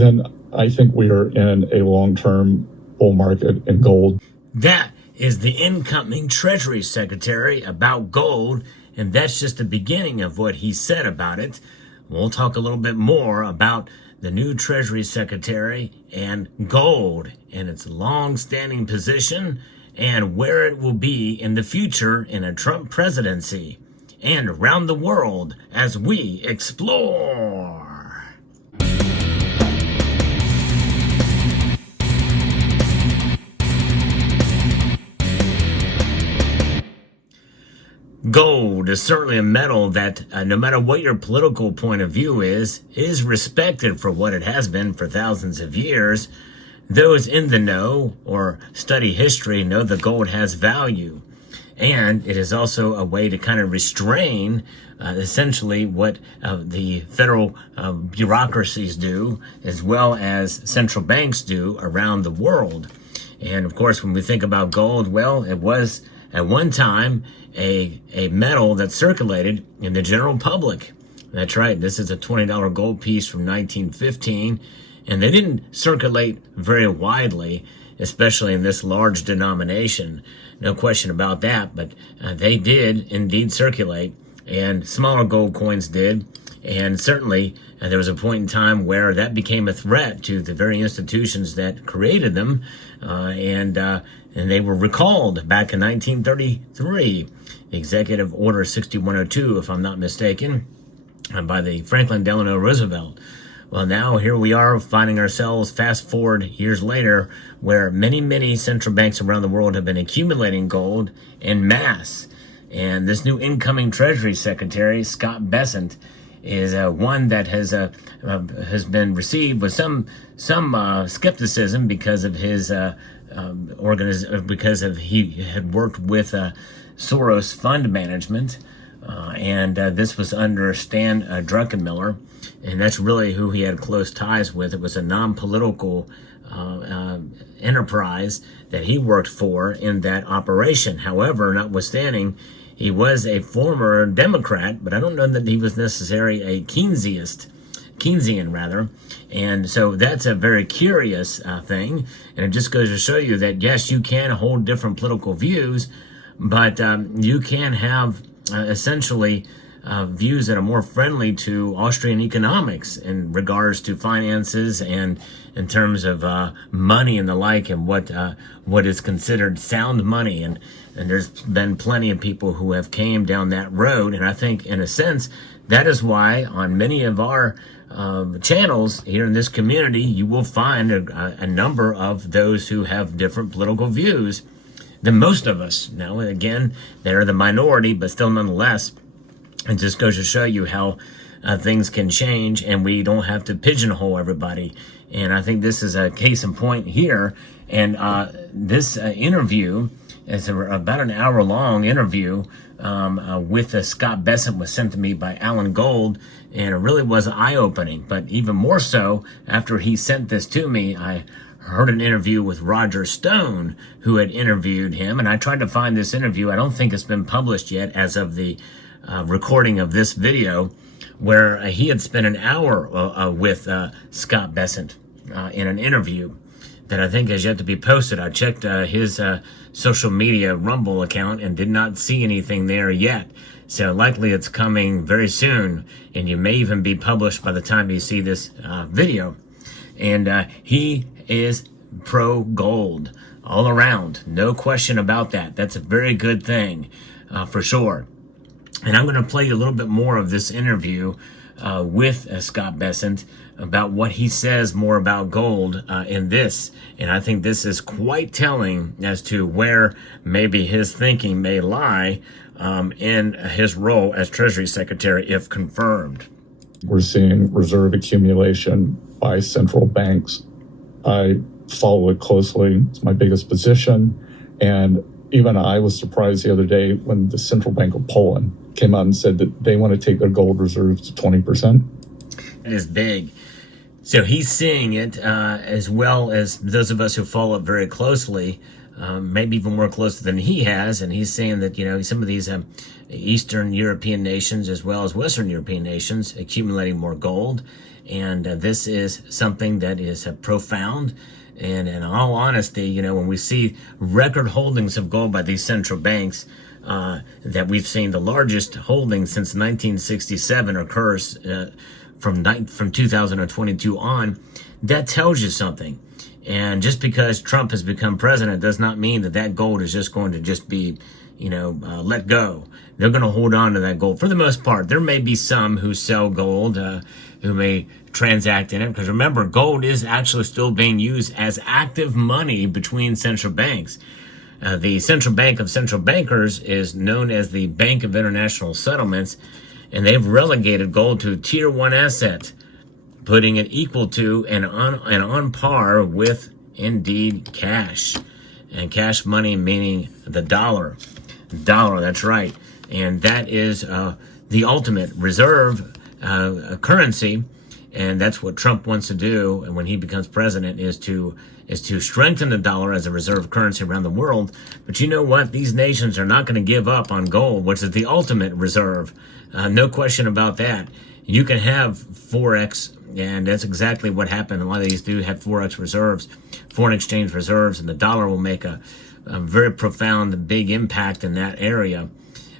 then I think we are in a long-term bull market in gold. That is the incoming Treasury Secretary about gold, and that's just the beginning of what he said about it. We'll talk a little bit more about the new Treasury Secretary and gold and its long-standing position and where it will be in the future in a Trump presidency and around the world as we explore. Gold is certainly a metal that, no matter what your political point of view is respected for what it has been for thousands of years. Those in the know or study history know that gold has value. And it is also a way to kind of restrain essentially what the federal bureaucracies do, as well as central banks do around the world. And of course, when we think about gold, well, it was at one time a metal that circulated in the general public. That's right. This is a $20 gold piece from 1915. And they didn't circulate very widely, especially in this large denomination. No question about that. But they did indeed circulate. And smaller gold coins did. And certainly there was a point in time where that became a threat to the very institutions that created them. And they were recalled back in 1933. Executive Order 6102, if I'm not mistaken, by the Franklin Delano Roosevelt. Well, now here we are finding ourselves fast forward years later where many, many central banks around the world have been accumulating gold en masse. And this new incoming Treasury Secretary, Scott Bessent, is one that has been received with some skepticism because of his because of he had worked with Soros fund management, and this was under Stan Druckenmiller, and that's really who he had close ties with. It was a non-political enterprise that he worked for in that operation. However, notwithstanding, he was a former Democrat, but I don't know that he was necessarily a Keynesian rather. And so that's a very curious thing. And it just goes to show you that, yes, you can hold different political views, but you can have essentially views that are more friendly to Austrian economics in regards to finances and in terms of money and the like, and what is considered sound money. And there's been plenty of people who have came down that road. And I think, in a sense, that is why on many of our channels here in this community, you will find a number of those who have different political views than most of us. Now, again, they're the minority, but still nonetheless, it just goes to show you how things can change, and we don't have to pigeonhole everybody. And I think this is a case in point here. And this interview is about an hour-long interview with Scott Bessent, was sent to me by Alan Gold, and it really was eye-opening. But even more so, after he sent this to me, I heard an interview with Roger Stone, who had interviewed him, and I tried to find this interview. I don't think it's been published yet as of the recording of this video, where he had spent an hour with Scott Bessent in an interview that I think has yet to be posted. I checked his social media Rumble account and did not see anything there yet. So likely it's coming very soon, and you may even be published by the time you see this video. And he is pro-gold all around. No question about that. That's a very good thing for sure. And I'm going to play you a little bit more of this interview with Scott Bessent about what he says more about gold in this. And I think this is quite telling as to where maybe his thinking may lie in his role as Treasury Secretary if confirmed. We're seeing reserve accumulation by central banks. I follow it closely. It's my biggest position. And even I was surprised the other day when the Central Bank of Poland came out and said that they want to take their gold reserves to 20%. It is big. So he's seeing it as well as those of us who follow it very closely, maybe even more closely than he has. And he's saying that, some of these Eastern European nations as well as Western European nations accumulating more gold. And this is something that is profound. And in all honesty, when we see record holdings of gold by these central banks, that we've seen the largest holding since 1967 occurs from 2022 on, that tells you something. And just because Trump has become president does not mean that gold is just going to just be, let go. They're going to hold on to that gold for the most part. There may be some who sell gold, who may transact in it, because remember, gold is actually still being used as active money between central banks. The Central Bank of Central Bankers is known as the Bank of International Settlements, and they've relegated gold to a tier 1 asset, putting it equal to and on par with, indeed, cash. And cash money meaning the dollar. Dollar, that's right. And that is the ultimate reserve currency. And that's what Trump wants to do, and when he becomes president, is to strengthen the dollar as a reserve currency around the world. But you know what? These nations are not going to give up on gold, which is the ultimate reserve. No question about that. You can have Forex, and that's exactly what happened. A lot of these do have Forex reserves, foreign exchange reserves, and the dollar will make a very profound, big impact in that area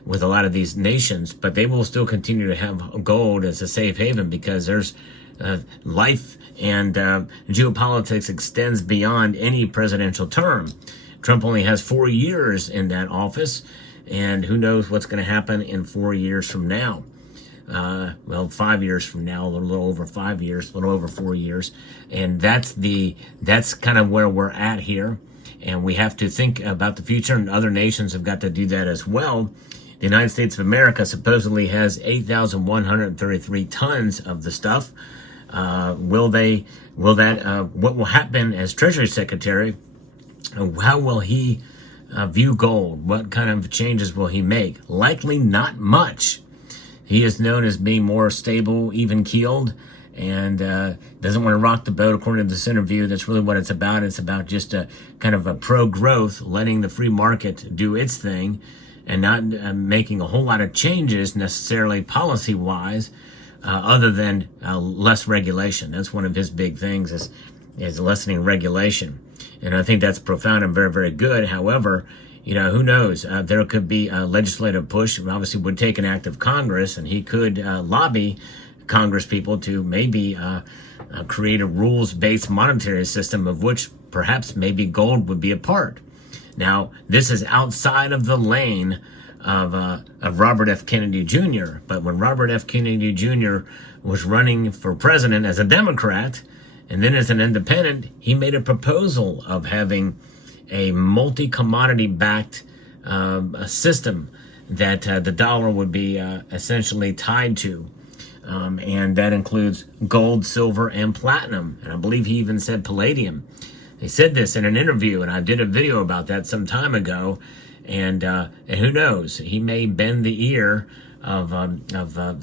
with a lot of these nations. But they will still continue to have gold as a safe haven, because there's life and geopolitics extends beyond any presidential term. Trump only has 4 years in that office, and who knows what's going to happen in 4 years from now. 5 years from now, a little over 5 years, a little over 4 years. And that's kind of where we're at here. And we have to think about the future, and other nations have got to do that as well. The United States of America supposedly has 8,133 tons of the stuff. What will happen as Treasury Secretary? How will he view gold? What kind of changes will he make? Likely not much. He is known as being more stable, even-keeled, and doesn't want to rock the boat, according to this interview. That's really what it's about. It's about just a kind of a pro-growth, letting the free market do its thing, and not making a whole lot of changes necessarily policy-wise, other than less regulation. That's one of his big things, is lessening regulation. And I think that's profound and very, very good. However, who knows? There could be a legislative push. Obviously, would take an act of Congress, and he could lobby Congress people to maybe create a rules-based monetary system, of which perhaps maybe gold would be a part. Now, this is outside of the lane of Robert F. Kennedy Jr., but when Robert F. Kennedy Jr. was running for president as a Democrat and then as an independent, he made a proposal of having a multi-commodity backed system that the dollar would be essentially tied to. And that includes gold, silver, and platinum. And I believe he even said palladium. He said this in an interview, and I did a video about that some time ago. And who knows? He may bend the ear of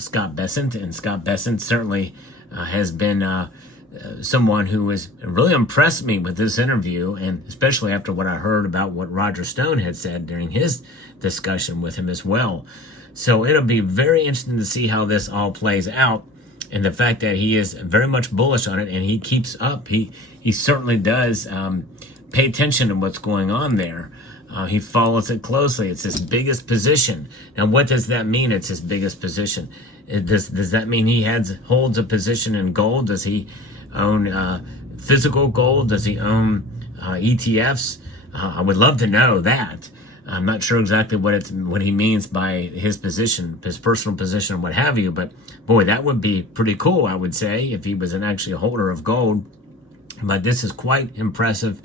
Scott Bessent, and Scott Bessent certainly has been someone who has really impressed me with this interview, and especially after what I heard about what Roger Stone had said during his discussion with him as well. So it'll be very interesting to see how this all plays out, and the fact that he is very much bullish on it, and he keeps up. He certainly does pay attention to what's going on there. He follows it closely. It's his biggest position. Now, what does that mean? It's his biggest position. Does that mean he holds a position in gold? Does he own physical gold? Does he own ETFs? I would love to know that. I'm not sure exactly what he means by his position, his personal position, what have you. But boy, that would be pretty cool, I would say, if he was actually a holder of gold. But this is quite impressive,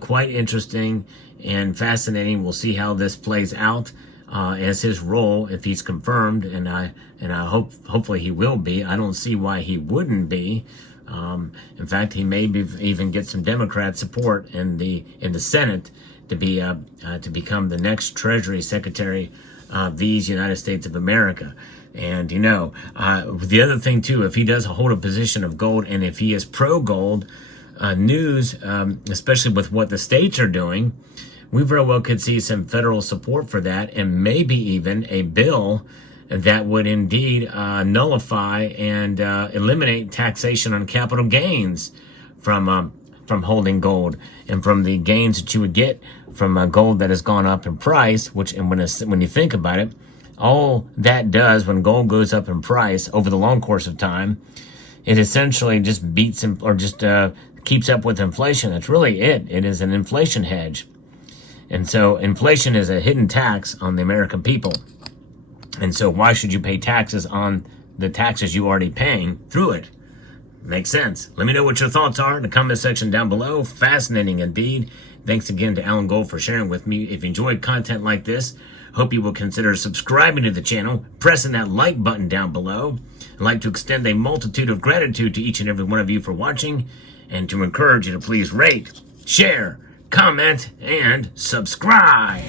quite interesting, and fascinating. We'll see how this plays out as his role, if he's confirmed, and I hopefully he will be. I don't see why he wouldn't be. In fact, he may even get some Democrat support in the Senate to become the next Treasury Secretary of these United States of America. And the other thing too, if he does hold a position of gold, and if he is pro-gold, news, especially with what the states are doing, we very well could see some federal support for that, and maybe even a bill that would indeed nullify and eliminate taxation on capital gains from holding gold, and from the gains that you would get from gold that has gone up in price. Which, and when you think about it, all that does when gold goes up in price over the long course of time, it essentially just beats or just keeps up with inflation. That's really it. It is an inflation hedge. And so inflation is a hidden tax on the American people. And so why should you pay taxes on the taxes you already paying through it? Makes sense. Let me know what your thoughts are in the comment section down below. Fascinating indeed. Thanks again to Alan Gold for sharing with me. If you enjoyed content like this, hope you will consider subscribing to the channel, pressing that like button down below. I'd like to extend a multitude of gratitude to each and every one of you for watching, and to encourage you to please rate, share, comment, and subscribe.